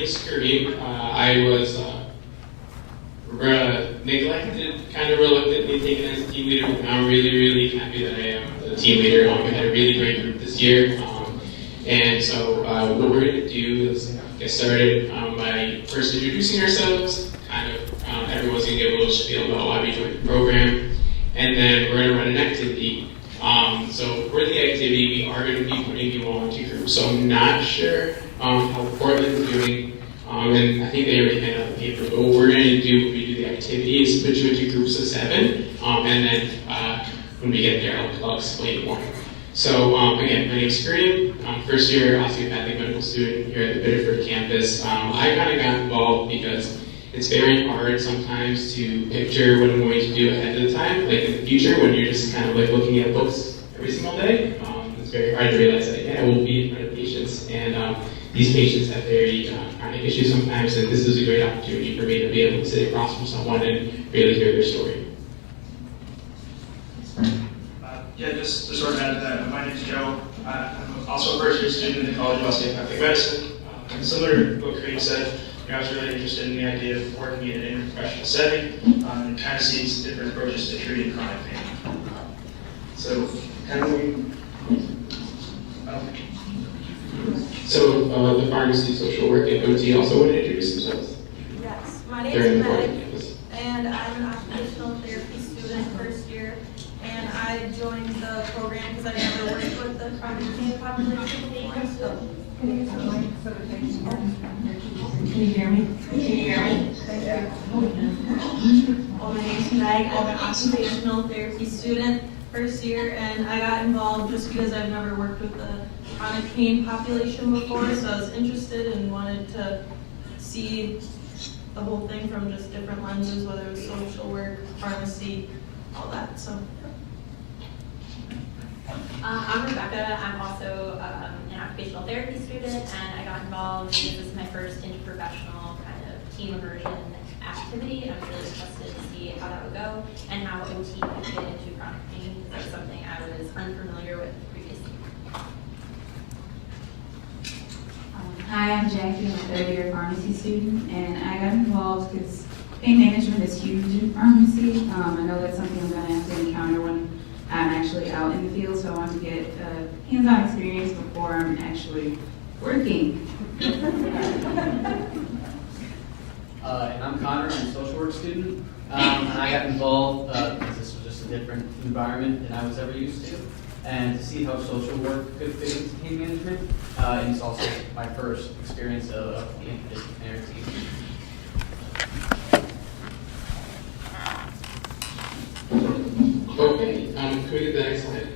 name's Kareem. I was neglected, kind of reluctantly taken as a team leader, but now I'm really, really happy that I am the team leader. We had a really great group this year. And so what we're going to do is get started by first introducing ourselves. Kind of everyone's going to give a little spiel about why we joined the program. And then we're going to run an activity. So for the activity, we are going to be putting you all into groups. So I'm not sure how Portland's doing. And I think they already handed out the paper. But what we're going to do when we do the activity is put you into groups of 7. And then when we get there, I'll explain more. So again, my name is Kareem. I'm first year osteopathic medical student here at the Biddeford campus. I kind of got involved because it's very hard sometimes to picture what I'm going to do ahead of the time, like in the future when you're just kind of like looking at books every single day. It's very hard to realize that, yeah, we'll be in front of patients, and these patients have very chronic issues sometimes, and this is a great opportunity for me to be able to sit across from someone and really hear their story. Yeah, just to sort of add to that, my name is Joe. I'm also a first year student in the College of Osteopathic Medicine. And similar to what Kareem said, I was really interested in the idea of working in an interprofessional setting and kind of seeing some different approaches to treating chronic pain. So, kind of So the pharmacy, social work, and OT also want to introduce themselves. Yes, my name is Meg, and I'm an occupational therapy student first year. And I joined the program because I never worked with the chronic pain population before. So, can you hear me? Can you hear me? Thank you. Well, my name is Meg. I'm an occupational therapy student first year, and I got involved just because I've never worked with the chronic pain population before. So I was interested and wanted to see the whole thing from just different lenses, whether it was social work, pharmacy, all that. So. I'm Rebecca. I'm also an occupational therapy student, and I got involved because this is my first interprofessional kind of team immersion activity. I'm really interested to see how that would go and how OT could fit into chronic pain. That's something I was unfamiliar with previously. Hi, I'm Jackie. I'm a third-year pharmacy student, and I got involved because pain management is huge in pharmacy. I know that's something I'm going to have to encounter when I'm actually out in the field, so I want to get hands-on experience before I'm actually working. And I'm Connor. I'm a social work student, and I got involved because this was just a different environment than I was ever used to, and to see how social work could fit into pain management. And it's also my first experience of the interdisciplinary team. Okay, can we get the next slide?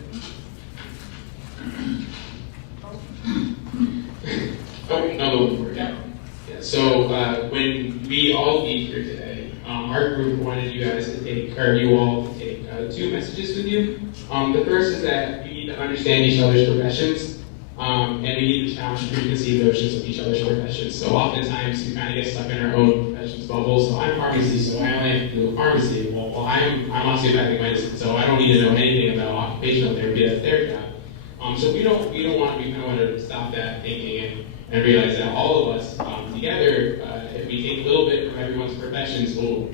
Oh, no, yeah. So when we all meet here today, our group wanted you guys to take, or you all to take 2 messages with you. The first is that we need to understand each other's professions, and we need to challenge preconceived notions of each other's professions. So oftentimes we kind of get stuck in our own professions bubble. So I'm pharmacy, so I only have to do pharmacy. Well, I'm osteopathic medicine, so I don't need to know anything about occupational therapy. That's their job. So we kind of want to stop that thinking and realize that all of us together, if we take a little bit from everyone's professions, we'll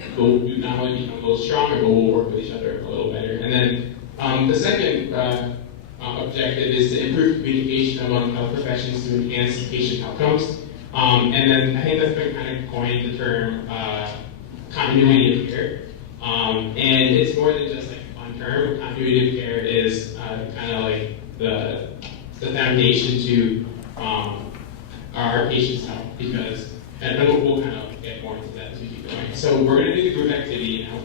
not only become a little stronger, but we'll work with each other a little better. And then the second objective is to improve communication among health professions to enhance patient outcomes. And then I think that's been kind of coined the term continuity of care. And it's more than just like a fun term. Continuity of care is kind of like the foundation to our patients' health, because, and we'll kind of get more into that as we keep going. So we're going to do the group activity now.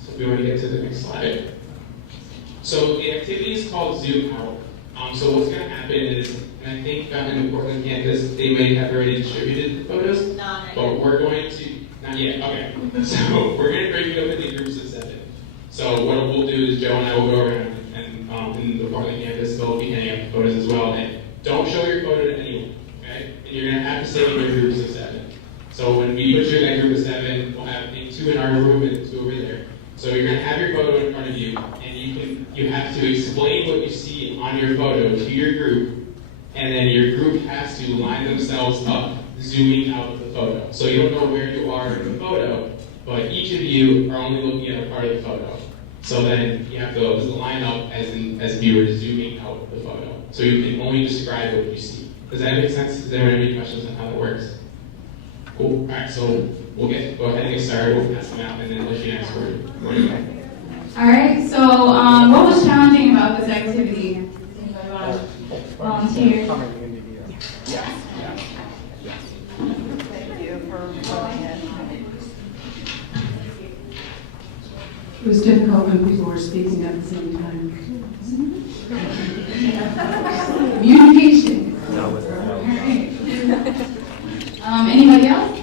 So we want to get to the next slide. So the activity is called Zoom Out. So what's going to happen is, and I think in the Portland campus, they may have already distributed the photos, but we're going to, not yet, okay. So we're going to break it up into groups of 7. So what we'll do is Joe and I will go around and in the Portland campus, they'll be handing out the photos as well. And don't show your photo to anyone, okay? And you're going to have to stay in your groups of 7. So when we put you in that group of 7, we'll have 2 in our room and 2 over there. So you're going to have your photo in front of you, and you have to explain what you see on your photo to your group, and then your group has to line themselves up zooming out of the photo. So you don't know where you are in the photo, but each of you are only looking at a part of the photo. So then you have to line up as if you were zooming out of the photo. So you can only describe what you see. Does that make sense? Does anyone have any questions on how that works? Cool. All right, so go ahead and get started. We'll pass them out and then let you next word. All right, so what was challenging about this activity? Anybody want to volunteer? Thank you for coming in. It was difficult when people were speaking at the same time. Communication. All right. Anybody else?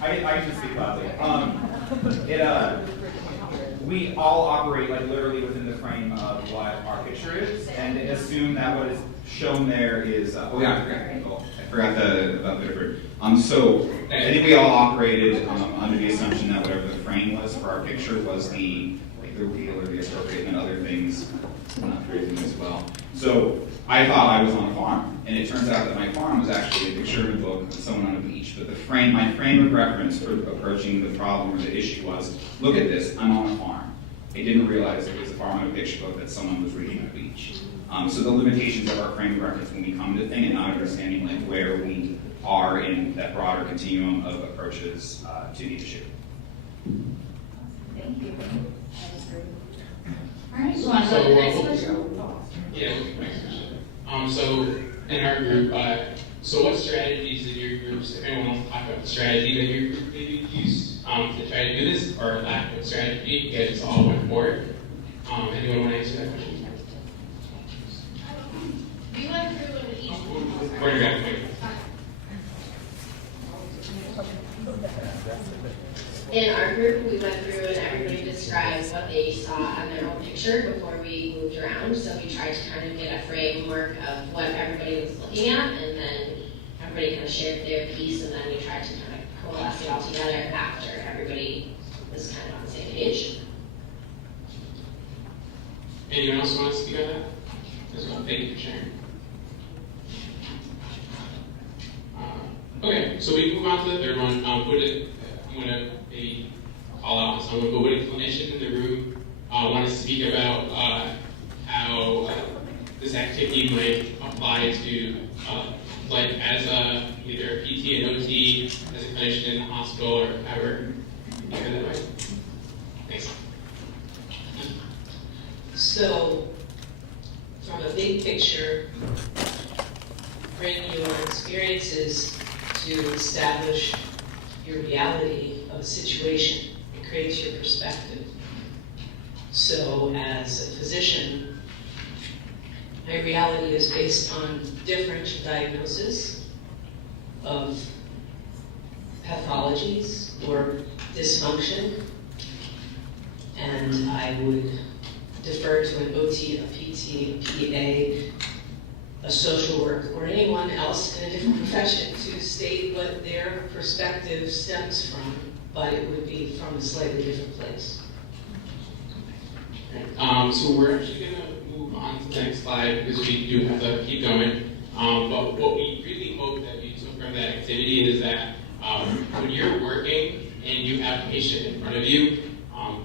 I can just speak loudly. We all operate like literally within the frame of what our picture is, and assume that what is shown there is. I forgot about the different. So I think we all operated under the assumption that whatever the frame was for our picture was the real or the appropriate, and other things creating as well. So I thought I was on a farm, and it turns out that my farm was actually a picture in a book with someone on a beach. But my frame of reference for approaching the problem or the issue was, look at this, I'm on a farm. I didn't realize it was a farm in a picture book that someone was reading on a beach. So the limitations of our frame of reference when we come to thing and not understanding like where we are in that broader continuum of approaches to the issue. Thank you. All right, so on to the next question. Yeah, next question. So in our group, so what strategies in your groups, if anyone wants to talk about the strategy that your group maybe used to try to do this, or lack of strategy, you guys just all went for it? Anyone want to answer that question? We went through and each Where you at? in our group, we went through and everybody describes what they saw on their own picture before we moved around. So we tried to kind of get a framework of what everybody was looking at, and then everybody kind of shared their piece, and then we tried to kind of coalesce it all together after everybody was kind of on the same page. Anyone else want to speak on that? As well, thank you for sharing. Okay, so we move on to the third one. I'm going to call out someone, but would a clinician in the room want to speak about how this activity might apply to, like as either a PT and OT, as a clinician in the hospital, or ever? You hear that right? Thanks. So, from a big picture, bring your experiences to establish your reality of a situation. It creates your perspective. So, as a physician, my reality is based on different diagnoses of pathologies or dysfunction, and I would defer to an OT, a PT, a PA, a social worker, or anyone else in a different profession to state what their perspective stems from, but it would be from a slightly different place. So we're actually going to move on to the next slide because we do have to keep going. But what we really hope that we took from that activity is that when you're working and you have a patient in front of you,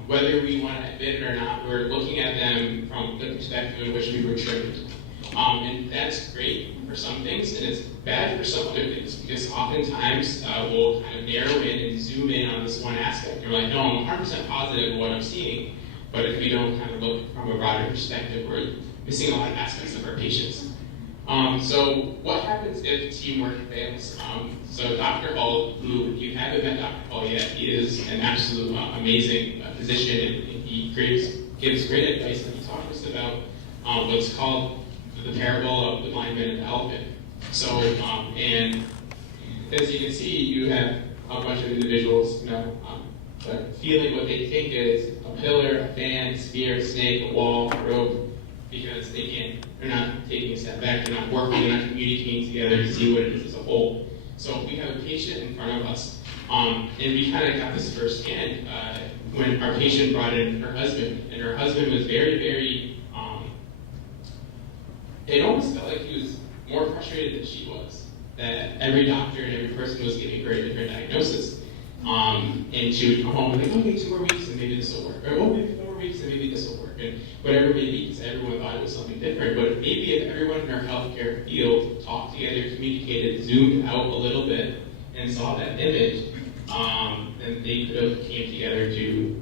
whether we want to admit it or not, we're looking at them from the perspective in which we were trained. And that's great for some things, and it's bad for some other things, because oftentimes we'll kind of narrow in and zoom in on this one aspect. You're like, no, I'm 100% positive of what I'm seeing, but if we don't kind of look from a broader perspective, we're missing a lot of aspects of our patients. So what happens if teamwork fails? So Dr. Hall, who you haven't met Dr. Hall yet, he is an absolute amazing physician, and he gives great advice, and he talks about what's called the parable of the blind man and the elephant. So, and as you can see, you have a bunch of individuals, feeling what they think is a pillar, a fan, sphere, snake, a wall, a rope, because they're not taking a step back, they're not working, they're not communicating together to see what it is as a whole. So we have a patient in front of us, and we kind of got this firsthand when our patient brought in her husband, and her husband was very, very, it almost felt like he was more frustrated than she was. that every doctor and every person was giving her a different diagnosis. And she would come home and think, okay, 2 more weeks and maybe this will work. Or, oh, maybe 4 more weeks and maybe this will work. And whatever it may be, because everyone thought it was something different. But maybe if everyone in our healthcare field talked together, communicated, zoomed out a little bit, and saw that image, then they could have came together to,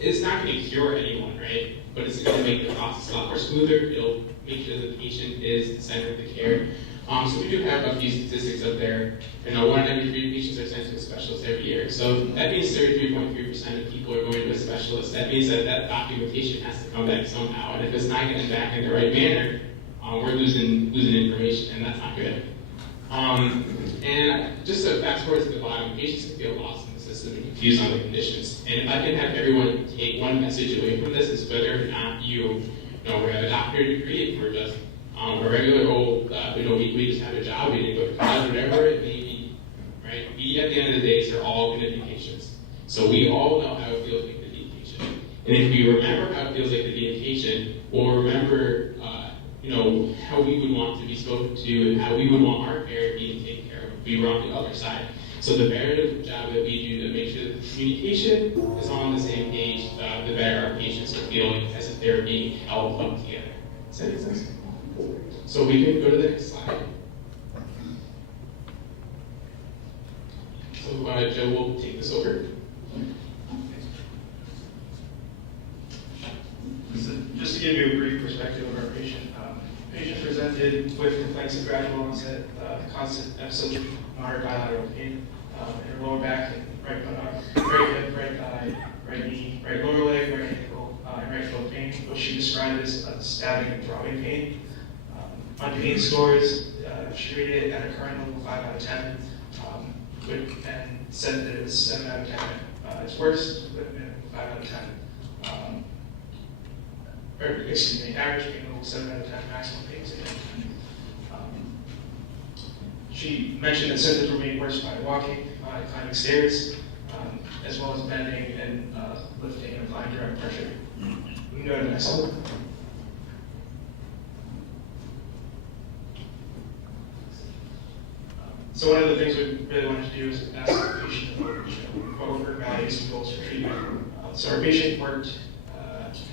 it's not going to cure anyone, right? But it's going to make the process a lot more smoother. It'll make sure the patient is the center of the care. So we do have a few statistics up there. 1 in every 3 patients are sent to a specialist every year. So that means 33.3% of people are going to a specialist. That means that documentation has to come back somehow. And if it's not getting back in the right manner, we're losing information, and that's not good. And just to fast forward to the bottom, patients can feel lost in the system and confused on the conditions. And if I can have everyone take one message away from this, is whether or not we have a doctorate degree, if we're just a regular old, we just have a job, we didn't go to college, whatever it may be, right? We, at the end of the day, are all going to be patients. So we all know how it feels like to be a patient. And if we remember how it feels like to be a patient, we'll remember, how we would want to be spoken to and how we would want our care being taken care of if we were on the other side. So the better the job that we do to make sure that the communication is on the same page, the better our patients are feeling as if they're being held up together. Does that make sense? So we can go to the next slide. So Joe will take this over. So just to give you a brief perspective of our patient, patient presented with complaints of gradual onset, constant episodes of moderate bilateral pain in her lower back and right hip, right thigh, right knee, right lower leg, right ankle, and right foot pain, which she described as stabbing and throbbing pain. On pain scores, she rated it at a current level 5 out of 10, and said that it was 7 out of 10 at its worst, but 5 out of 10. Average pain level 7 out of 10, maximum pain is 8 out of 10. She mentioned that symptoms were made worse by walking, climbing stairs, as well as bending and lifting and applying direct pressure. We can go to the next slide. So one of the things we really wanted to do is ask the patient what were her values and goals for treatment. So our patient worked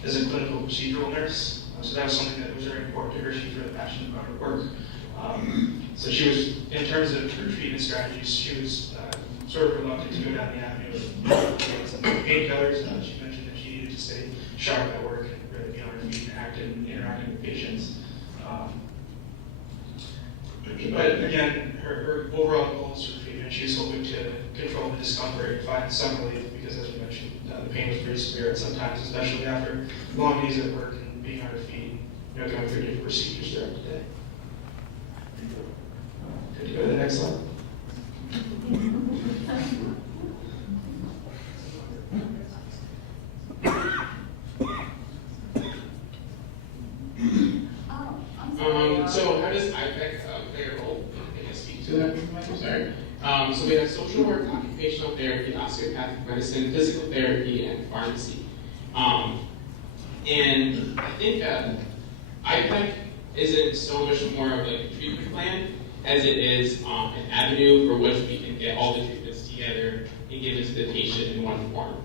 as a clinical procedural nurse, so that was something that was very important to her. She was really passionate about her work. So she was, in terms of her treatment strategies, she was sort of reluctant to go down the avenue of painkillers. She mentioned that she needed to stay sharp at work and really be on her feet and active and interacting with patients. But again, her overall goals for treatment, she was hoping to control the discomfort and find some relief because, as you mentioned, the pain was pretty severe at sometimes, especially after long days at work and being on her feet, going through different procedures throughout the day. Good to go to the next slide. So how does IPEC play a role? Can I speak to that? I'm sorry. So we have social work, occupational therapy, osteopathic medicine, physical therapy, and pharmacy. And I think IPEC isn't so much more of like a treatment plan as it is an avenue for which we can get all the treatments together and give it to the patient in one form.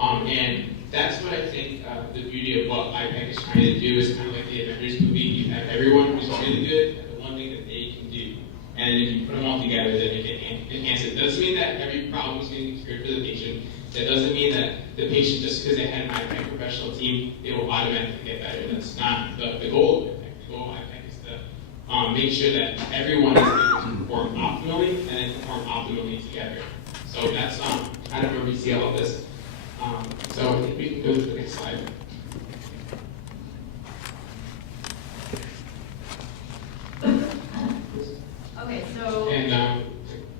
And that's what I think the beauty of what IPEC is trying to do is kind of like the Avengers movie. You have everyone who's really good at the one thing that they can do. And if you put them all together, then you can enhance it. It doesn't mean that every problem is going to be cured for the patient. That doesn't mean that the patient, just because they had an IPEC professional team, they will automatically get better. That's not the goal of IPEC. The goal of IPEC is to make sure that everyone is able to perform optimally and then perform optimally together. So that's kind of where we see all of this. So I think we can go to the next slide. Okay, so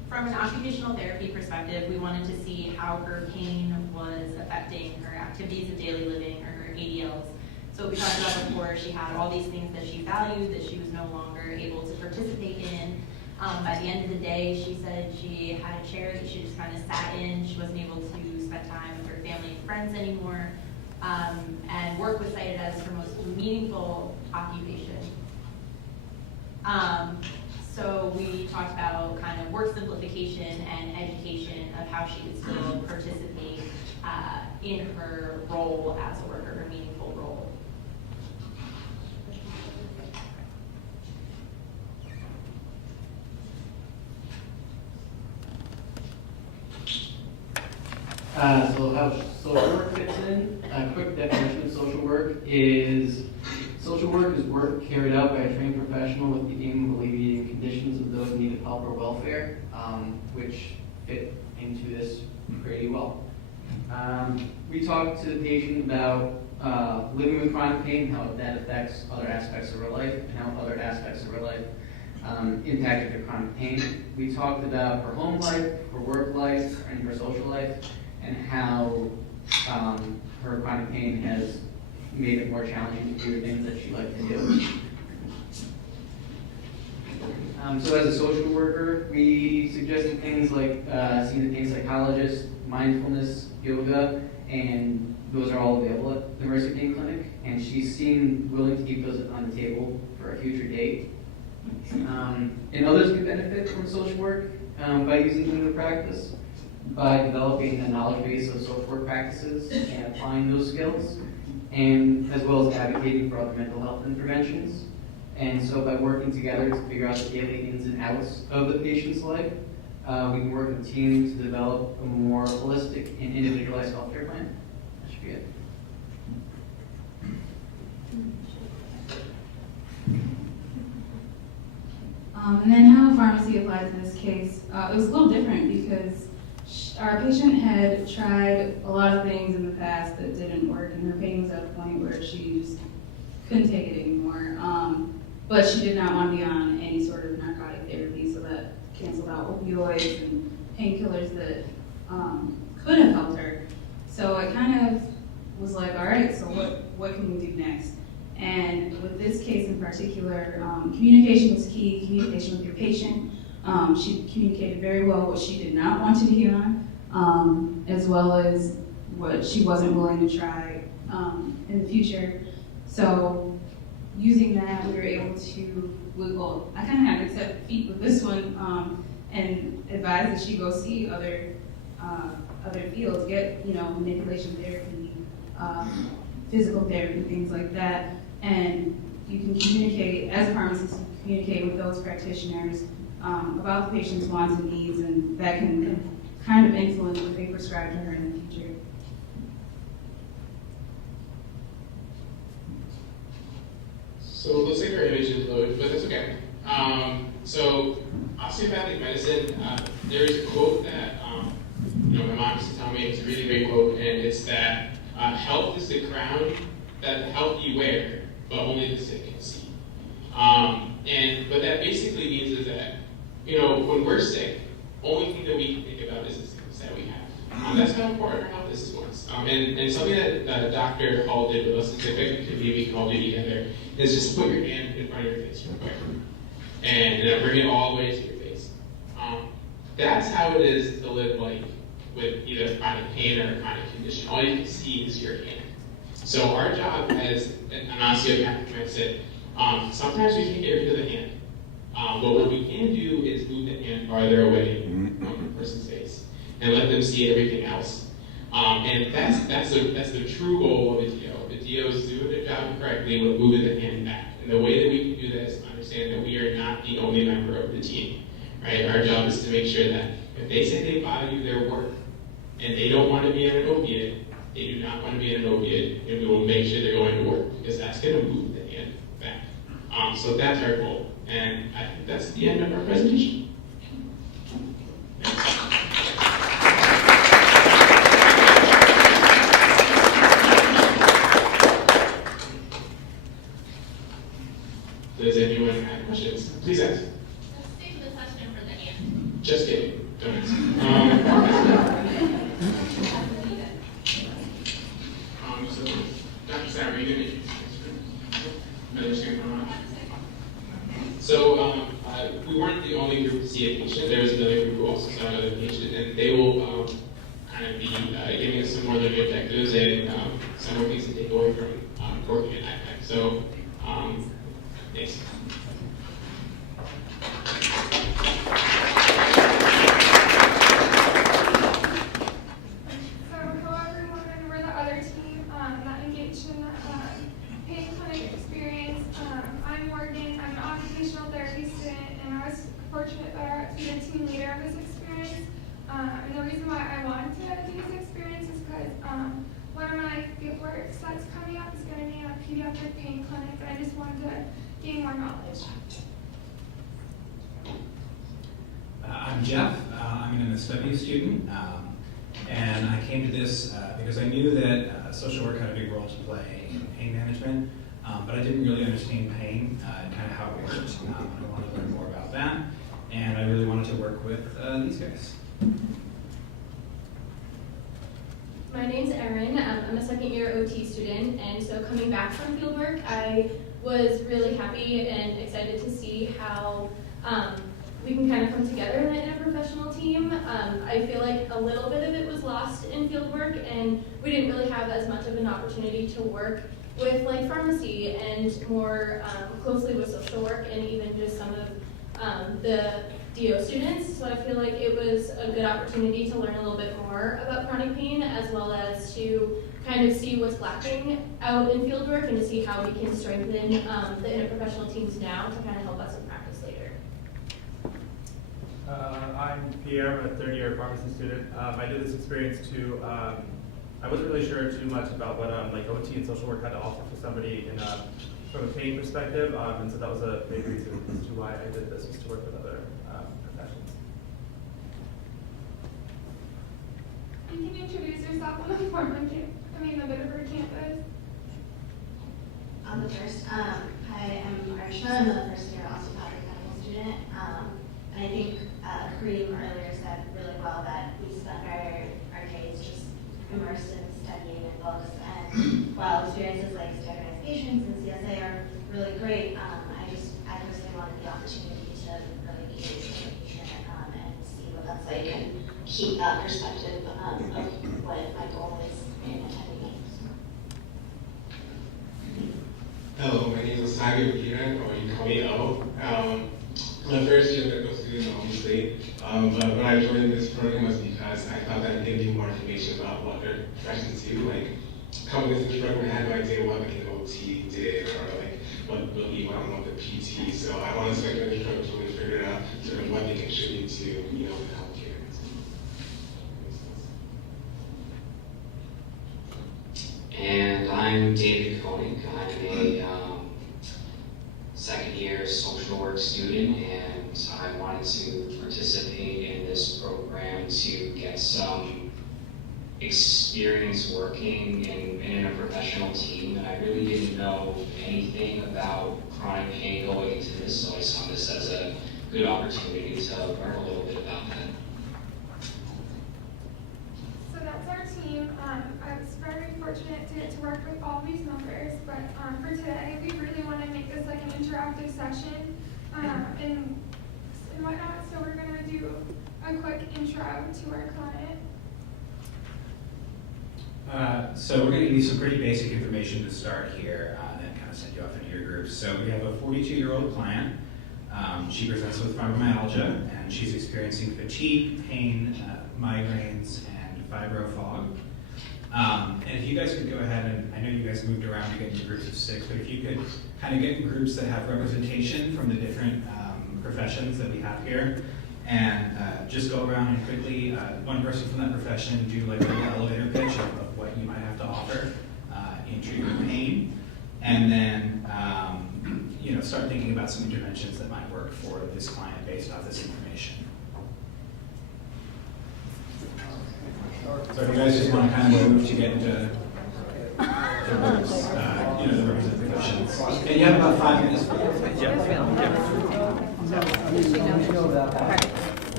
from an occupational therapy perspective, we wanted to see how her pain was affecting her activities of daily living or her ADLs. So we talked about before, she had all these things that she valued that she was no longer able to participate in. By the end of the day, she said she had a chair that she just kind of sat in. She wasn't able to spend time with her family and friends anymore. And work was cited as her most meaningful occupation. So we talked about kind of work simplification and education of how she could still participate in her role as a worker, her meaningful role. So how social work fits in, a quick definition of social work is work carried out by a trained professional with the aim of alleviating conditions of those in need of help or welfare, which fit into this pretty well. We talked to the patient about living with chronic pain, how that affects other aspects of her life, and how other aspects of her life impacted her chronic pain. We talked about her home life, her work life, and her social life, and how her chronic pain has made it more challenging to do the things that she liked to do. So as a social worker, we suggested things like seeing a pain psychologist, mindfulness, yoga, and those are all available at the Mercy Pain Clinic, and she seemed willing to keep those on the table for a future date. And others can benefit from social work by using them in their practice, by developing a knowledge base of social work practices and applying those skills, and as well as advocating for other mental health interventions. And so by working together to figure out the daily ins and outs of the patient's life, we can work in a team to develop a more holistic and individualized healthcare plan. That should be it. And then how pharmacy applies in this case, it was a little different because our patient had tried a lot of things in the past that didn't work, and her pain was at a point where she just couldn't take it anymore. But she did not want to be on any sort of narcotic therapy, so that canceled out opioids and painkillers that could have helped her. So it kind of was like, all right, so what can we do next? And with this case in particular, communication was key, communication with your patient. She communicated very well what she did not want to be on, as well as what she wasn't willing to try in the future. So using that, we were able to, well, I kind of had to accept defeat with this one and advise that she go see other fields, get, manipulation therapy, physical therapy, things like that. And you can communicate, as a pharmacist, you can communicate with those practitioners about the patient's wants and needs, and that can kind of influence what they prescribe to her in the future. So it looks like our image is loaded, but that's okay. So osteopathic medicine, there is a quote that my mom used to tell me. It's a really great quote, and it's that health is the crown that the healthy wear, but only the sick can see. And what that basically means is that, when we're sick, only thing that we can think about is the sickness that we have. That's how important our health is to us. And something that Dr. Hall did with us, it's a quick activity we can all do together, is just put your hand in front of your face real quick. And bring it all the way to your face. That's how it is to live life with either chronic pain or a chronic condition. All you can see is your hand. So our job as an osteopathic medicine, sometimes we can get rid of the hand. But what we can do is move the hand farther away from the person's face and let them see everything else. And that's the true goal of the DO. The DO is doing their job correctly with moving the hand back. And the way that we can do that is to understand that we are not the only member of the team. Right? Our job is to make sure that if they say they value their work and they don't want to be on an opiate, they do not want to be on an opiate, and we will make sure they're going to work because that's going to move the hand back. So that's our goal. And I think that's the end of our presentation. Does anyone have questions? Please ask. Let's save the question for the end. Just kidding. Don't ask. So, Dr. Sarah, are you going to introduce this? So, we weren't the only group to see a patient. There was another group who also saw another patient, and they will kind of be giving us some more learning objectives and some more things to take away from working at IPEC. So, thanks. pediatric pain clinic, and I just wanted to gain more knowledge. I'm Jeff. I'm an MSW student, and I came to this because I knew that social work had a big role to play in pain management, but I didn't really understand pain and kind of how it worked. I wanted to learn more about that, and I really wanted to work with these guys. My name's Erin. I'm a second year OT student, and so coming back from fieldwork, I was really happy and excited to see how we can kind of come together in the interprofessional team. I feel like a little bit of it was lost in fieldwork, and we didn't really have as much of an opportunity to work with like pharmacy and more closely with social work and even just some of the DO students. So I feel like it was a good opportunity to learn a little bit more about chronic pain, as well as to kind of see what's lacking out in fieldwork and to see how we can strengthen the interprofessional teams now to kind of help us in practice later. I'm Pierre. I'm a third year pharmacy student. I did this experience too. I wasn't really sure too much about what like OT and social work had to offer for somebody in from a pain perspective, and so that was a big reason as to why I did this, was to work with other professions. You can introduce yourself on the the Bitterford campus. On the first, hi, I'm Arsha. I'm a first year osteopathic medical student. And I think Kareem earlier said really well that we spent our days just immersed in studying in books. And while experiences like standardized patients and CSA are really great, I personally wanted the opportunity to really be in education and see what that's like and keep that perspective of what my goal is in attending games. Hello, my name is Sagar Peter, or you call me O. I'm a first year medical student, obviously, but when I joined this program was because I thought that it gave me more information about what other professions do. Like, coming into this program, I had no idea what like an OT did, or like what really went on with the PT. So I wanted to go into this program to really figure out sort of what they contribute to, the healthcare. And I'm David Koenig. I'm a second year social work student, and I wanted to participate in this program to get some experience working in a professional team. And I really didn't know anything about chronic pain going into this, so I saw this as a good opportunity to learn a little bit about that. So that's our team. I was very fortunate to get to work with all these members, but for today, we really want to make this like an interactive session and whatnot. So we're going to do a quick intro to our client. So we're going to give you some pretty basic information to start here, and then kind of send you off into your groups. So we have a 42-year-old client. She presents with fibromyalgia, and she's experiencing fatigue, pain, migraines, and fibrofog. And if you guys could go ahead, and I know you guys moved around to get into groups of 6, but if you could kind of get in groups that have representation from the different professions that we have here, and just go around and quickly, one person from that profession do like a little elevator pitch of what you might have to offer in treating pain, and then start thinking about some interventions that might work for this client based off this information. So if you guys just want to kind of move to get into the groups, the representative professions. And you have about 5 minutes.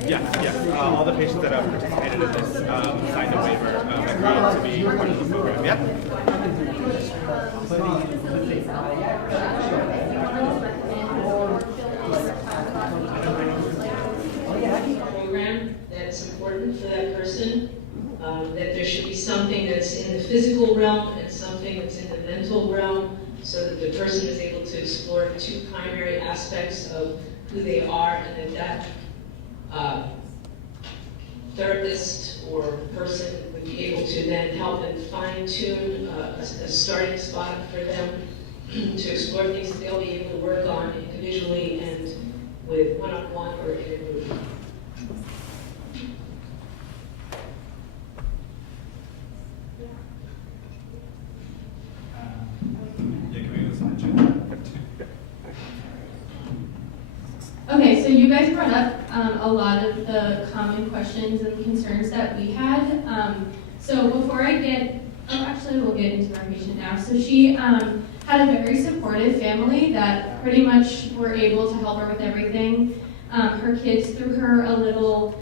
Yeah. All the patients that have participated in this signed a waiver agreeing to be part of the program. Program that's important for that person, that there should be something that's in the physical realm and something that's in the mental realm, so that the person is able to explore 2 primary aspects of who they are, and that therapist or person would be able to then help and fine-tune a starting spot for them to explore things that they'll be able to work on individually and with one-on-one or in a group. Yeah, you guys brought up a lot of the common questions and concerns that we had. So before I get, actually we'll get into our patient now. So she had a very supportive family that pretty much were able to help her with everything. Her kids threw her a little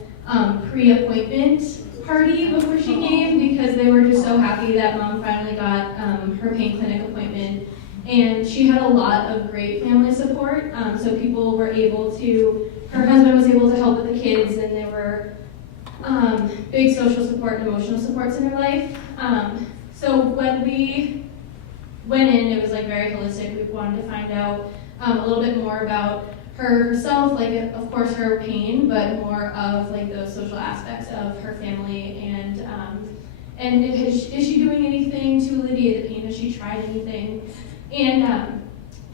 pre-appointment party before she came because they were just so happy that mom finally got her pain clinic appointment. And she had a lot of great family support. So people were able to, her husband was able to help with the kids, and there were big social support and emotional supports in her life. So when we went in, it was like very holistic. We wanted to find out a little bit more about herself, like of course her pain, but more of like those social aspects of her family, and is she doing anything to alleviate the pain? Has she tried anything? And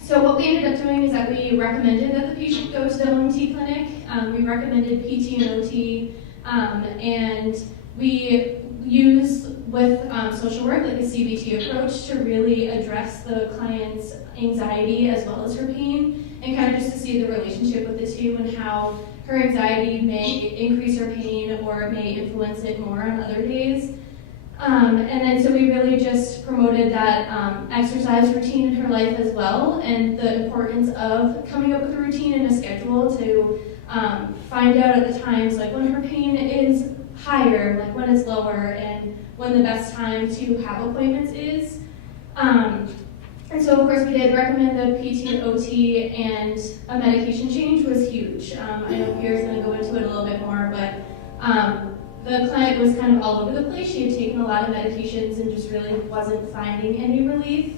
so what we ended up doing is that we recommended that the patient go to the OMT clinic. We recommended PT and OT, and we use with social work like a CBT approach to really address the client's anxiety as well as her pain, and kind of just to see the relationship with the two and how her anxiety may increase her pain or may influence it more on other days. And then so we really just promoted that exercise routine in her life as well, and the importance of coming up with a routine and a schedule to find out at the times like when her pain is higher, like when it's lower, and when the best time to have appointments is. And so of course we did recommend the PT and OT, and a medication change was huge. I know Pierre's going to go into it a little bit more, but the client was kind of all over the place. She had taken a lot of medications and just really wasn't finding any relief.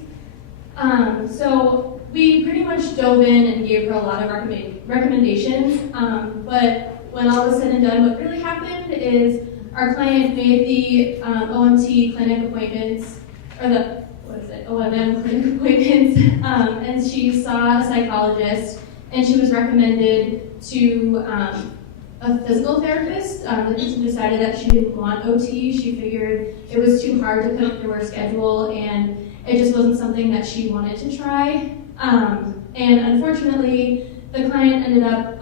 So we pretty much dove in and gave her a lot of recommendations, but when all was said and done, what really happened is our client made the OMT clinic appointments, or the OMM clinic appointments, and she saw a psychologist, and she was recommended to a physical therapist. The patient decided that she didn't want OT. She figured it was too hard to put into her schedule, and it just wasn't something that she wanted to try. And unfortunately, the client ended up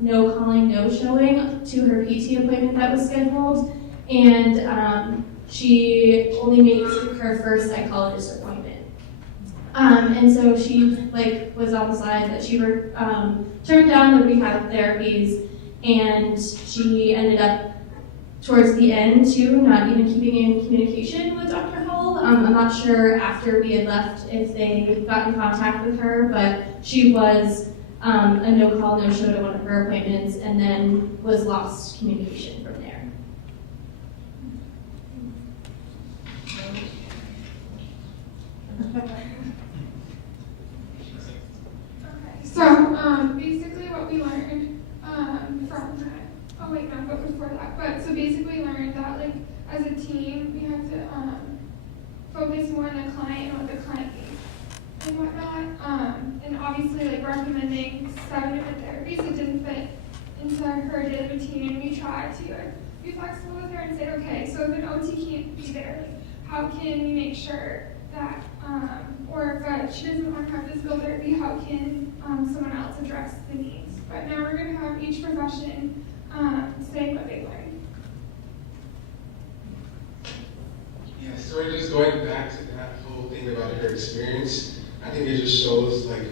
no calling, no showing to her PT appointment that was scheduled, and she only made her first psychologist appointment. And so she was on the side that she turned down the rehab therapies, and she ended up towards the end too not even keeping in communication with Dr. Hull. I'm not sure after we had left if they got in contact with her, but she was a no call, no show to one of her appointments, and then was lost communication from there. So basically what we learned from that, oh wait, no, but before that, but so basically we learned that like as a team, we have to focus more on the client and what the client needs and whatnot, and obviously like recommending 7 different therapies that didn't fit into her daily routine, and we tried to be flexible with her and say, okay, so if an OT can't be there, like, how can we make sure that, or if she doesn't want to have physical therapy, how can someone else address the needs? But now we're going to have each profession say what they learned. Yeah, so we're just going back to that whole thing about her experience. I think it just shows like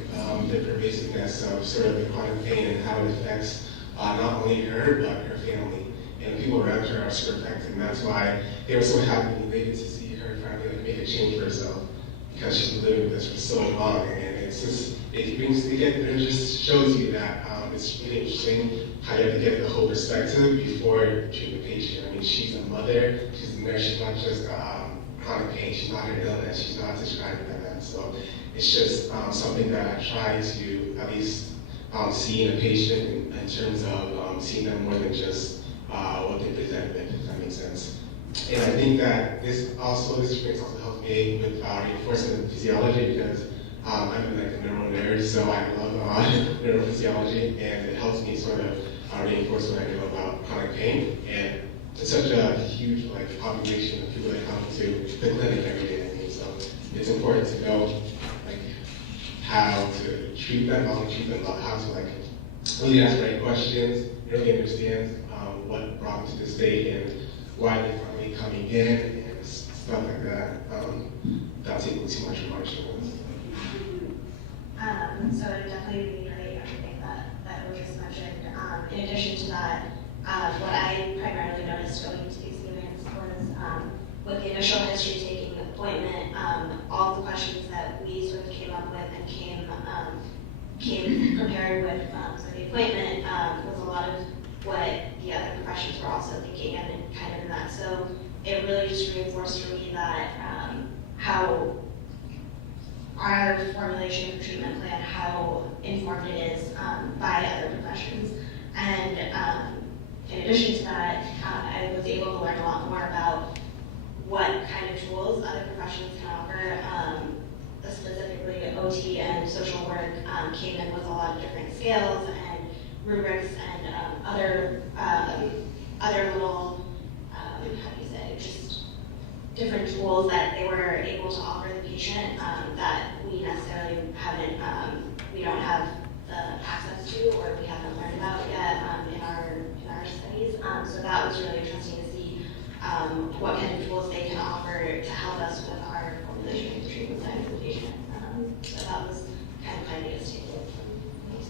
the pervasiveness of sort of the chronic pain and how it affects not only her, but her family. And people around her are super affected, and that's why they were so happy when they get to see her finally make a change for herself, because she's been living with this for so long, and it's just, it just shows you that it's really interesting how you have to get the whole perspective before treating the patient. I mean, she's a mother, she's a nurse, she's not just chronic pain, she's not her illness, she's not describing that. So it's just something that I try to at least see in a patient in terms of seeing them more than just what they present with, if that makes sense. And I think that this experience also helped me with reinforcing the physiology, because I'm like a neural nerd, so I love neurophysiology, and it helps me sort of reinforce what I know about chronic pain. And it's such a huge population of people that come to the clinic every day. I mean, so it's important to know how to treat them, how to really ask the right questions, really understand what brought them to the state and why they're finally coming in and stuff like that. Without taking too much of my show. So it definitely reiterate everything that was just mentioned. In addition to that, what I primarily noticed going into the experience was with the initial history taking appointment, all the questions that we sort of came up with and came prepared with for the appointment was a lot of what the other professions were also thinking and kind of in that. So it really just reinforced for me that how our formulation of treatment plan, how informed it is by other professions. And in addition to that, I was able to learn a lot more about what kind of tools other professions can offer. Specifically, OT and social work came in with a lot of different scales and rubrics and other little, how do you say, just different tools that they were able to offer the patient that we necessarily haven't, we don't have the access to or we haven't learned about yet in our studies. So that was really interesting to see what kind of tools they can offer to help us with our formulation and treatment science of the patient. So that was kind of my biggest takeaway from these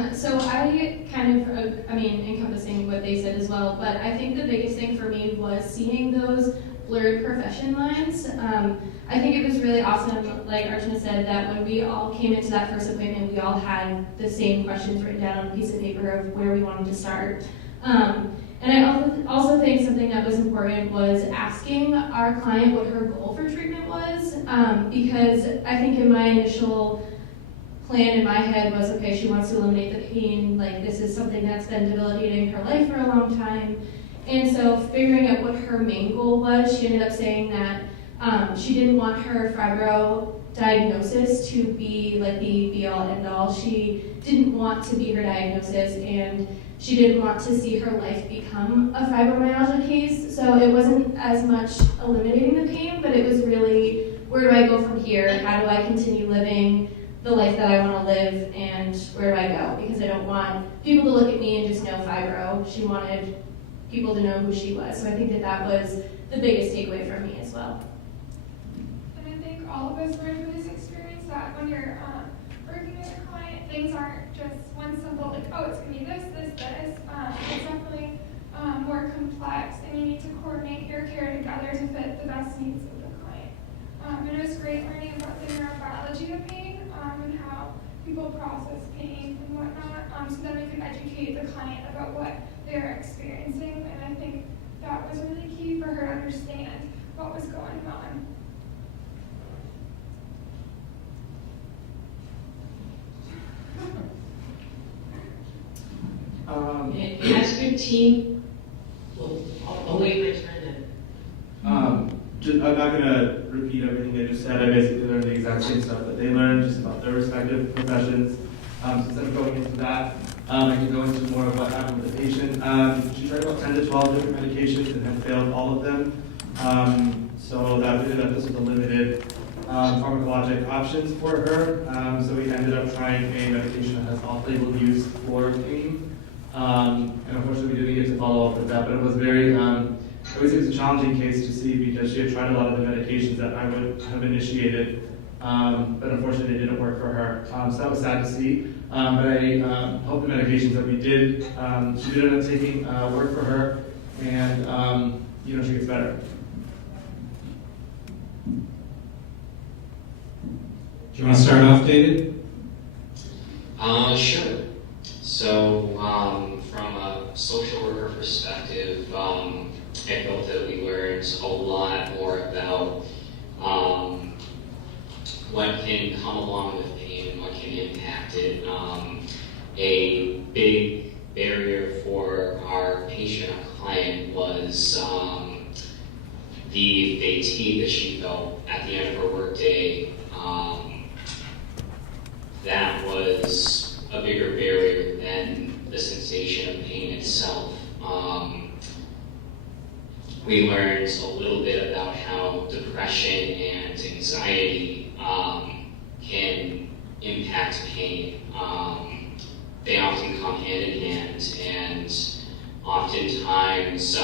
things. So I kind of, encompassing what they said as well, but I think the biggest thing for me was seeing those blurred profession lines. I think it was really awesome, like Archana said, that when we all came into that first appointment, we all had the same questions written down on a piece of paper of where we wanted to start. And I also think something that was important was asking our client what her goal for treatment was, because I think in my initial plan in my head was, okay, she wants to eliminate the pain, like this is something that's been debilitating her life for a long time. And so figuring out what her main goal was, she ended up saying that she didn't want her fibro diagnosis to be like the be-all, end-all. She didn't want to be her diagnosis, and she didn't want to see her life become a fibromyalgia case. So it wasn't as much eliminating the pain, but it was really, where do I go from here? How do I continue living the life that I want to live, and where do I go? Because I don't want people to look at me and just know fibro. She wanted people to know who she was. So I think that was the biggest takeaway for me as well. And I think all of us learned from this experience that when you're working with a client, things aren't just one simple, like, oh, it's going to be this, this, this. It's definitely more complex, and you need to coordinate your care together to fit the best needs of the client. And it was great learning about the neurobiology of pain and how people process pain and whatnot, so that we could educate the client about what they're experiencing. And I think that was really key for her to understand what was going on. Has your team, I'll wait my turn then. I'm not going to repeat everything they just said. I basically learned the exact same stuff that they learned, just about their respective professions. Instead of going into that, I can go into more of what happened with the patient. She tried about 10 to 12 different medications and had failed all of them. So that meant that this was a limited pharmacologic options for her. So we ended up trying a medication that has off-label use for pain. And unfortunately, we didn't get to follow up with that, but it was very, it was a challenging case to see because she had tried a lot of the medications that I would have initiated, but unfortunately, it didn't work for her. So that was sad to see. But I hope the medications that we did, she did end up taking work for her, and she gets better. Do you want to start off, David? Sure. So, from a social worker perspective, I felt that we learned a lot more about what can come along with pain and what can impact it. A big barrier for our patient, our client, was the fatigue that she felt at the end of her workday. That was a bigger barrier than the sensation of pain itself. We learned a little bit about how depression and anxiety can impact pain. They often come hand in hand, and oftentimes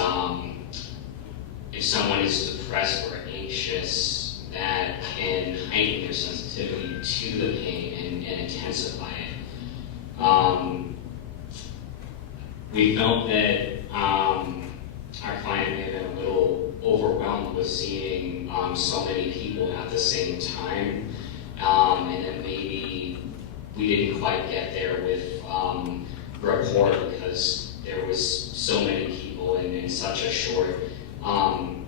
if someone is depressed or anxious, that can heighten their sensitivity to the pain and intensify it. We felt that our client may have been a little overwhelmed with seeing so many people at the same time, and then maybe we didn't quite get there with rapport because there was so many people in such a short time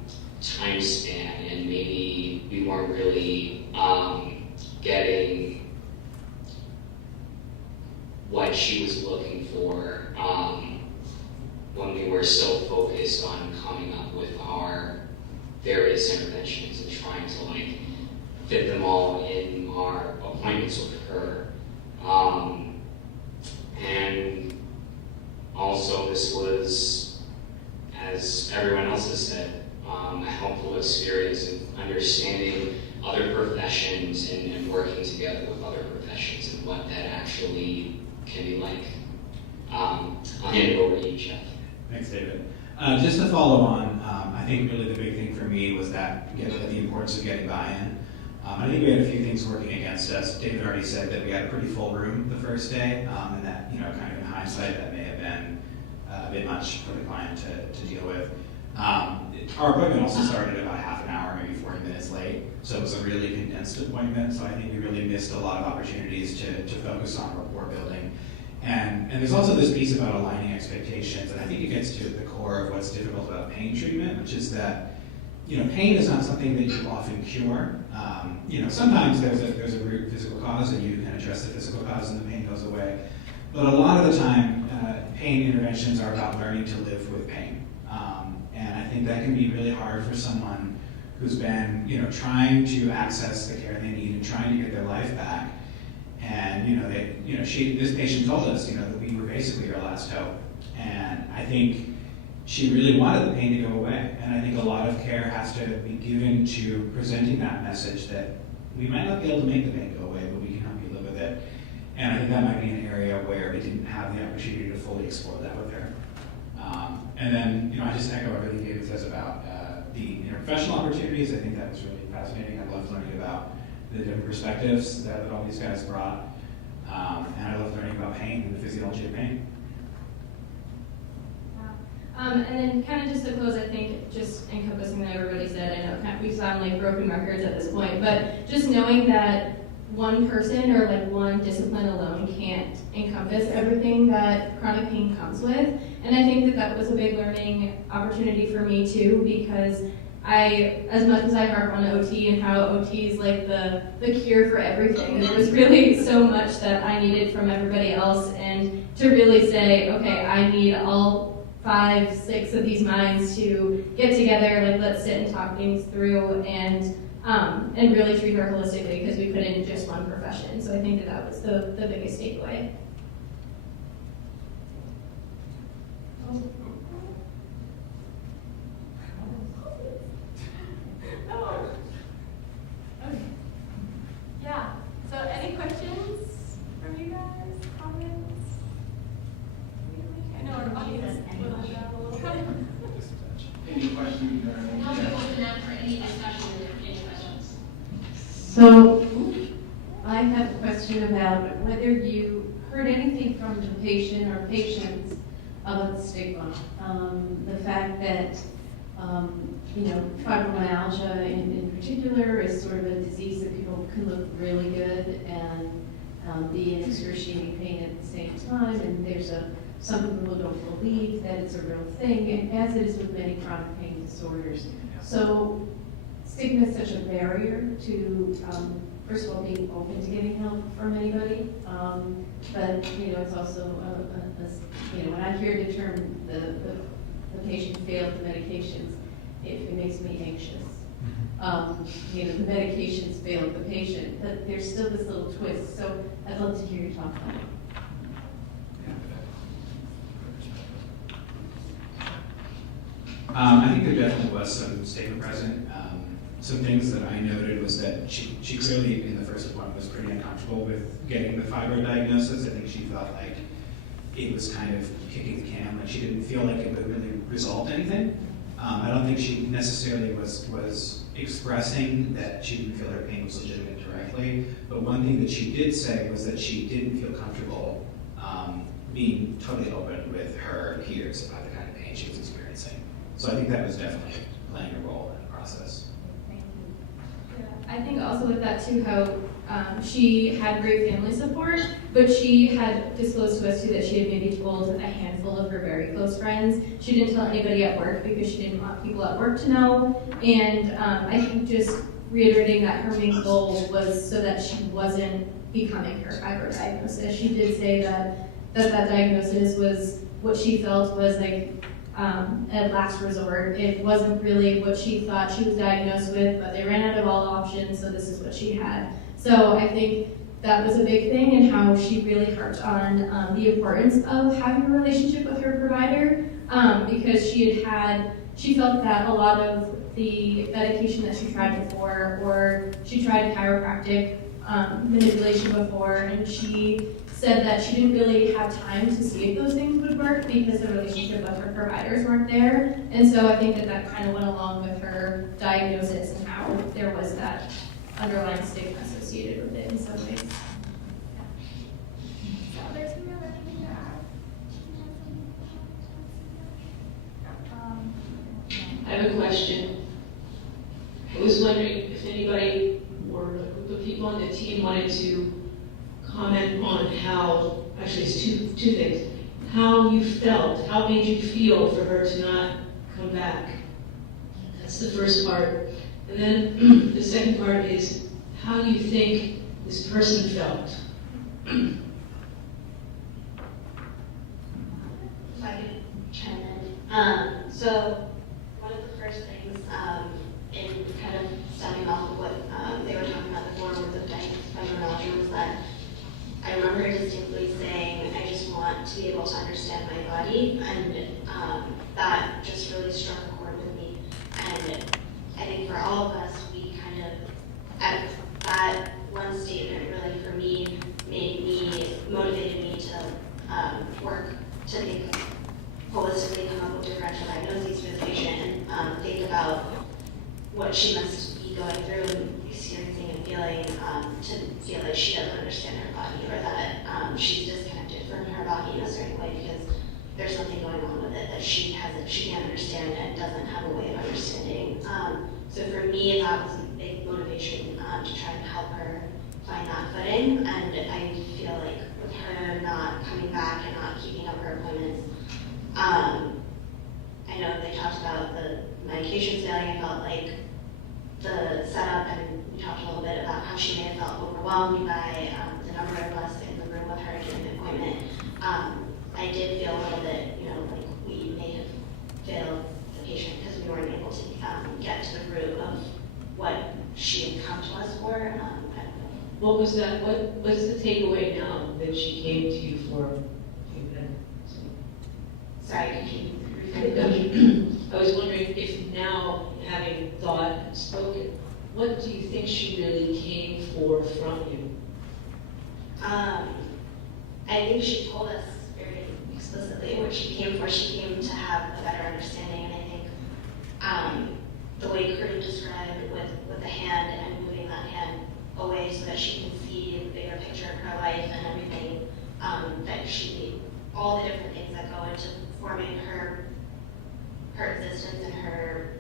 span, and maybe we weren't really getting what she was looking for when we were so focused on coming up with our various interventions and trying to like fit them all in our appointments with her. And also this was, as everyone else has said, a helpful experience in understanding other professions and working together with other professions and what that actually can be like. I'll hand it over to you, Jeff. Thanks, David. Just to follow on, I think really the big thing for me was that the importance of getting buy-in. I think we had a few things working against us. David already said that we had a pretty full room the first day, and that, kind of in hindsight, that may have been a bit much for the client to deal with. Our appointment also started about half an hour, maybe 40 minutes late, so it was a really condensed appointment, so I think we really missed a lot of opportunities to focus on rapport building. And there's also this piece about aligning expectations, and I think it gets to the core of what's difficult about pain treatment, which is that pain is not something that you often cure. Sometimes there's a root physical cause, and you can address the physical cause, and the pain goes away. But a lot of the time, pain interventions are about learning to live with pain, and I think that can be really hard for someone who's been, trying to access the care they need and trying to get their life back. And this patient told us, that we were basically her last hope. And I think she really wanted the pain to go away. And I think a lot of care has to be given to presenting that message that we might not be able to make the pain go away, but we can help you live with it. And I think that might be an area where we didn't have the opportunity to fully explore that with her. And then, I just echo everything David says about the interprofessional opportunities. I think that was really fascinating. I loved learning about the different perspectives that all these guys brought. And I love learning about pain and the physiology of pain. And then kind of just to close, I think, just encompassing what everybody said, I know we sound like broken records at this point, but just knowing that one person or like one discipline alone can't encompass everything that chronic pain comes with. And I think that was a big learning opportunity for me too, because as much as I harp on OT and how OT is like the cure for everything, there was really so much that I needed from everybody else, and to really say, okay, I need all 5, 6 of these minds to get together, like let's sit and talk things through and really treat her holistically, because we couldn't in just one profession. So I think that was the biggest takeaway. Oh. Okay. Yeah. So any questions from you guys? Comments? I know our audience will have a little bit. Any questions? I'll be open up for any discussion or any questions. So I have a question about whether you heard anything from the patient or patients about the stigma. The fact that fibromyalgia in particular is sort of a disease that people can look really good and be in excruciating pain at the same time, and there's some people don't believe that it's a real thing, as it is with many chronic pain disorders. So stigma is such a barrier to, first of all, being open to getting help from anybody, but it's also when I hear the term the patient failed the medications, it makes me anxious. The medications failed the patient, but there's still this little twist. So I'd love to hear you talk about it. I think there definitely was some stigma present. some things that I noted was that she clearly in the first appointment was pretty uncomfortable with getting the fibroid diagnosis. I think she felt like it was kind of kicking the can, like she didn't feel like it would really resolve anything. I don't think she necessarily was expressing that she didn't feel her pain was legitimate directly, but one thing that she did say was that she didn't feel comfortable being totally open with her peers about the kind of pain she was experiencing. So I think that was definitely playing a role in the process. I think also with that too, how she had great family support, but she had disclosed to us too that she had maybe told a handful of her very close friends. She didn't tell anybody at work because she didn't want people at work to know. And I think just reiterating that her main goal was so that she wasn't becoming her fibroid diagnosis. She did say that diagnosis was what she felt was like a last resort. It wasn't really what she thought she was diagnosed with, but they ran out of all options, so this is what she had. So I think that was a big thing, and how she really harped on the importance of having a relationship with her provider, because she felt that a lot of the medication that she tried before, or she tried chiropractic manipulation before, and she said that she didn't really have time to see if those things would work because the relationship with her providers weren't there. And so I think that kind of went along with her diagnosis and how there was that underlying stigma associated with it in some ways. I have a question. I was wondering if anybody or a group of people on the team wanted to comment on how, actually it's two things, how you felt, how made you feel for her to not come back. That's the first part. And then the second part is, how do you think this person felt? If I could chime in. So one of the first things in kind of stemming off of what they were talking about before with the fibromyalgia was that I remember her distinctly saying, I just want to be able to understand my body, and that just really struck a chord with me. And I think for all of us, we kind of, at that one statement really for me, motivated me to work, to think holistically, come up with differential diagnoses for the patient, and think about what she must be going through and experiencing and feeling to feel like she doesn't understand her body, or that she's disconnected from her body in a certain way because there's something going on with it that she can't understand and doesn't have a way of understanding. So for me, that was a big motivation to try and help her find that footing. And I feel like with her not coming back and not keeping up her appointments, I know they talked about the medication failing. I felt like the setup, and we talked a little bit about how she may have felt overwhelmed by the number of us in the room with her getting the appointment. I did feel a little bit, like we may have failed the patient because we weren't able to get to the root of what she had come to us for. What was that? What's the takeaway now that she came to you for? Sorry, could you repeat the question? I was wondering if now, having thought and spoken, what do you think she really came for from you? I think she told us very explicitly what she came for. She came to have a better understanding, and I think the way Corinne described with the hand and moving that hand away so that she can see the bigger picture of her life and everything, all the different things that go into forming her existence and her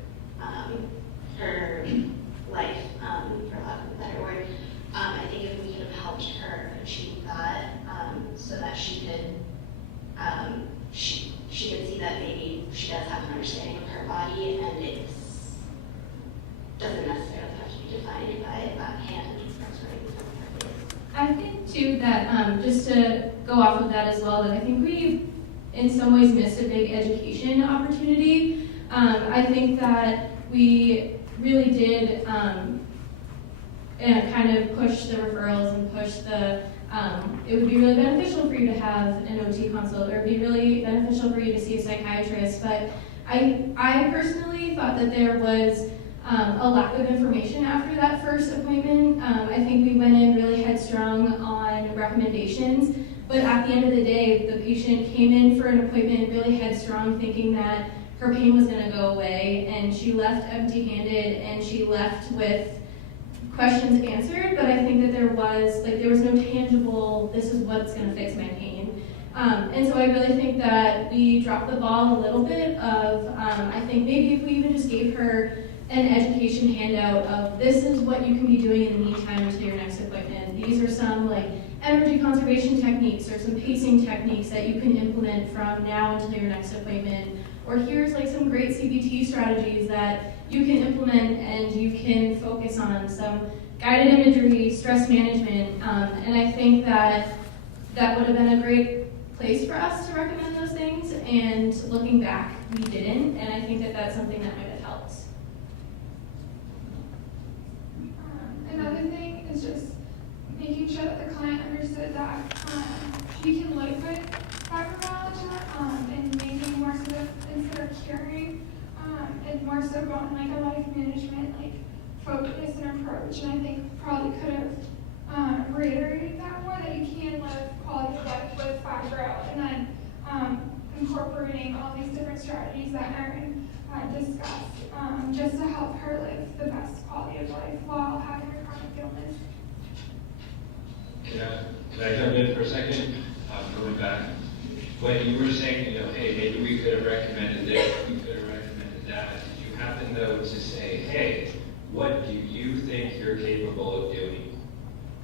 life, for lack of a better word. I think if we could have helped her achieve that, so that she could see that maybe she does have an understanding of her body, and it doesn't necessarily have to be defined by that hand. I think too that just to go off of that as well, that I think we in some ways missed a big education opportunity. I think that we really did kind of push the referrals and push the, it would be really beneficial for you to have an OT consult, or it'd be really beneficial for you to see a psychiatrist. But I personally thought that there was a lack of information after that first appointment. I think we went in really headstrong on recommendations, but at the end of the day, the patient came in for an appointment really headstrong, thinking that her pain was going to go away, and she left empty-handed, and she left with questions answered, but I think that there was no tangible, this is what's going to fix my pain. And so I really think that we dropped the ball a little bit of, I think maybe if we even just gave her an education handout of this is what you can be doing in the meantime until your next appointment. These are some like energy conservation techniques or some pacing techniques that you can implement from now until your next appointment. Or here's like some great CBT strategies that you can implement and you can focus on, some guided imagery, stress management, and I think that that would have been a great place for us to recommend those things, and looking back, we didn't, and I think that that's something that might have helped. Another thing is just making sure that the client understood that we can live with fibromyalgia and making more sort of, instead of caring, and more so going like a life management like focus and approach. And I think probably could have reiterated that more, that you can live quality of life with fibro, and then incorporating all these different strategies that Erin discussed, just to help her live the best quality of life while having a chronic illness. Can I jump in for a second? Going back, when you were saying, hey, maybe we could have recommended this, we could have recommended that, did you happen though to say, hey, what do you think you're capable of doing?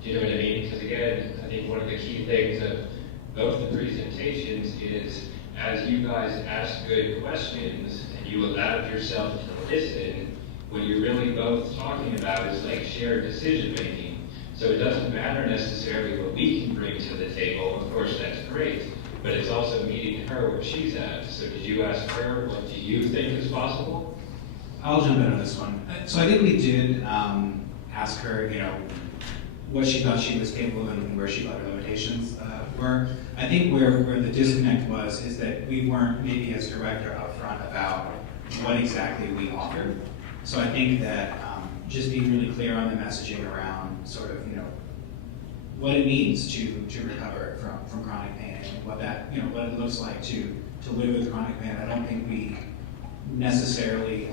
Do you know what I mean? Because again, I think one of the key things of both the presentations is, as you guys asked good questions and you allowed yourself to listen, what you're really both talking about is like shared decision making. So it doesn't matter necessarily what we can bring to the table. Of course, that's great, but it's also meeting her where she's at. So did you ask her, what do you think is possible? I'll jump in on this one. So I think we did ask her, what she thought she was capable of and where she thought her limitations were. I think where the disconnect was is that we weren't maybe as direct or upfront about what exactly we offered. So I think that just being really clear on the messaging around sort of, what it means to recover from chronic pain and what that, what it looks like to live with chronic pain. I don't think we necessarily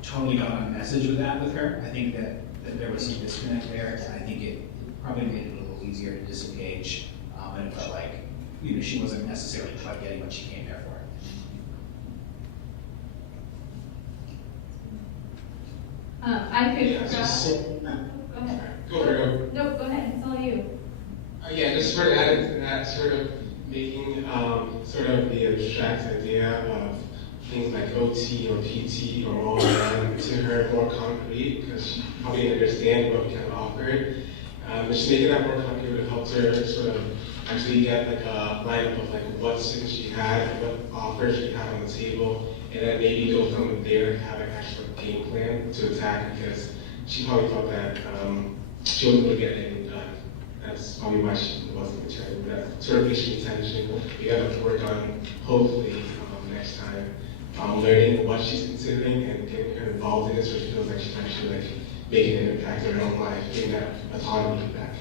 totally got on a message with that with her. I think that there was some disconnect there, and I think it probably made it a little easier to disengage, and it felt like she wasn't necessarily quite getting what she came there for. I could. Yeah, go ahead. Go. No, go ahead. It's all you. Yeah, just sort of added to that, sort of making sort of the abstract idea of things like OT or PT or all to her more concrete, because she probably didn't understand what we kind of offered. Just making that more concrete would have helped her sort of actually get like a lineup of like what students she had, what offers she had on the table, and then maybe go from there and have an actual game plan to attack, because she probably felt that she wasn't going to get anything done. That's probably why she wasn't returning. That sort of patient attention we have to work on, hopefully, next time. Learning what she's considering and getting her involved in it so she feels like she's actually like making an impact in her own life, getting that autonomy back.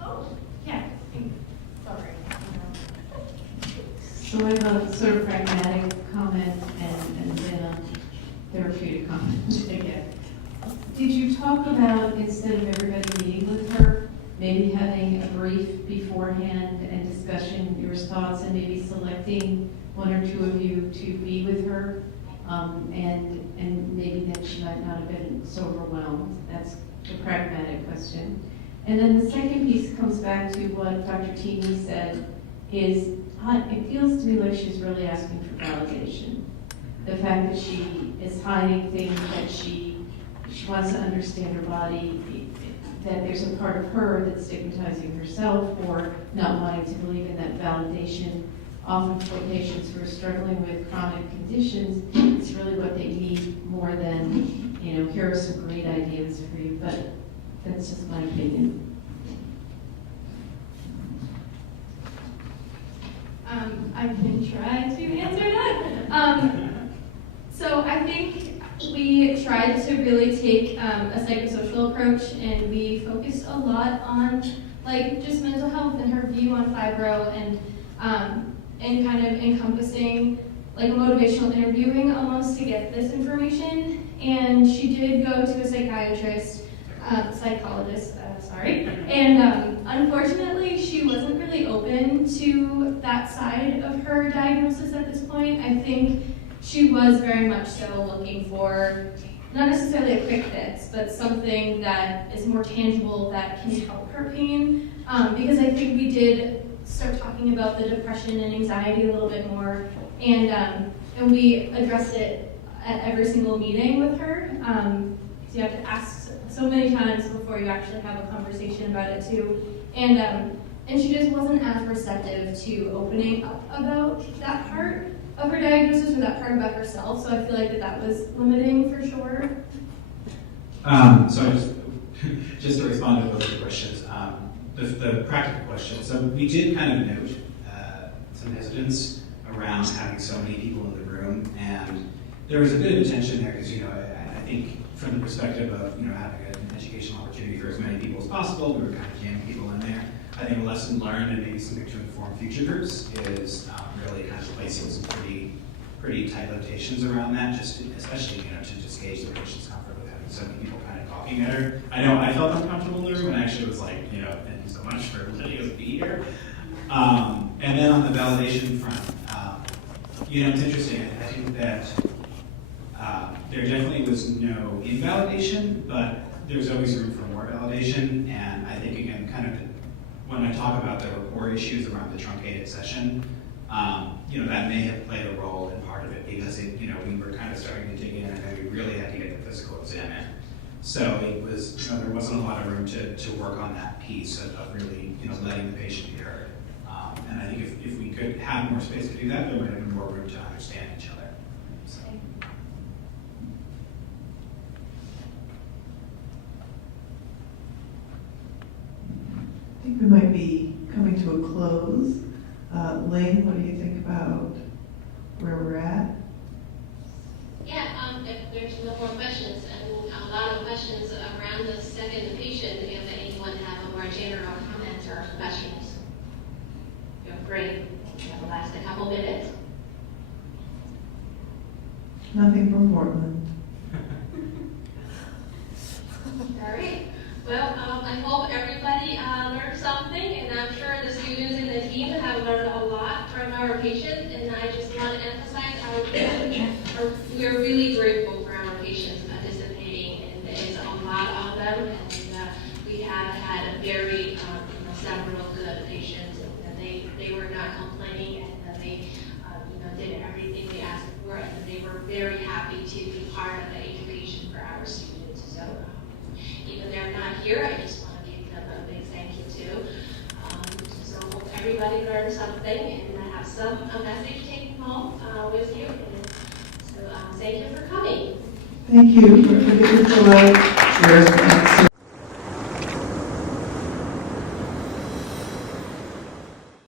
Oh, yeah. Sorry. So I have a sort of pragmatic comment and then a therapeutic comment, I guess. Did you talk about, instead of everybody meeting with her, maybe having a brief beforehand and discussion your thoughts, and maybe selecting one or two of you to be with her, and maybe then she might not have been so overwhelmed? That's the pragmatic question. And then the second piece comes back to what Dr. Teeny said, is it feels to me like she's really asking for validation. The fact that she is hiding things, that she wants to understand her body, that there's a part of her that's stigmatizing herself or not wanting to believe in that validation. Often for patients who are struggling with chronic conditions, it's really what they need more than, here are some great ideas for you, but that's just my opinion. I can try to answer that. So I think we tried to really take a psychosocial approach, and we focused a lot on like just mental health and her view on fibro, and kind of encompassing like motivational interviewing almost to get this information. And she did go to a psychiatrist, psychologist, and unfortunately she wasn't really open to that side of her diagnosis at this point. I think she was very much so looking for not necessarily a quick fix, but something that is more tangible that can help her pain. Because I think we did start talking about the depression and anxiety a little bit more, and we addressed it at every single meeting with her. So you have to ask so many times before you actually have a conversation about it too. And she just wasn't as receptive to opening up about that part of her diagnosis or that part about herself. So I feel like that was limiting for sure. So just to respond to those questions, the practical question. So we did kind of note some hesitance around having so many people in the room, and there was a bit of tension there because I think from the perspective of having an educational opportunity for as many people as possible, we were kind of jamming people in there. I think a lesson learned and maybe something to inform future groups is really kind of placing some pretty tight limitations around that, just especially to just gauge the patient's comfort with having so many people kind of talking at her. I know I felt uncomfortable in the room and actually was like, thank you so much for letting us be here. And then on the validation front, it's interesting. I think that there definitely was no invalidation, but there's always room for more validation. And I think, again, kind of when I talk about the rapport issues around the truncated session, that may have played a role in part of it because we were kind of starting to dig in, and then we really had to get the physical exam in. So it was, there wasn't a lot of room to work on that piece of really, letting the patient be heard. And I think if we could have more space to do that, there might have been more room to understand each other. So. I think we might be coming to a close. Ling, what do you think about where we're at? Yeah, if there's no more questions, and a lot of questions around the second patient, if anyone have a more general comments or questions, feel free. We have the last couple minutes. Nothing from Portland. All right. Well, I hope everybody learned something, and I'm sure the students and the team have learned a lot from our patients, and I just want to emphasize we are really grateful for our patients participating, and there's a lot of them, and we have had a very several good patients, and they were not complaining, and they did everything we asked for, and they were very happy to be part of the education for our students. So even they're not here, I just want to give them a big thank you too. So hope everybody learned something and have some message taken home with you. And so thank you for coming. Thank you for giving us a lot.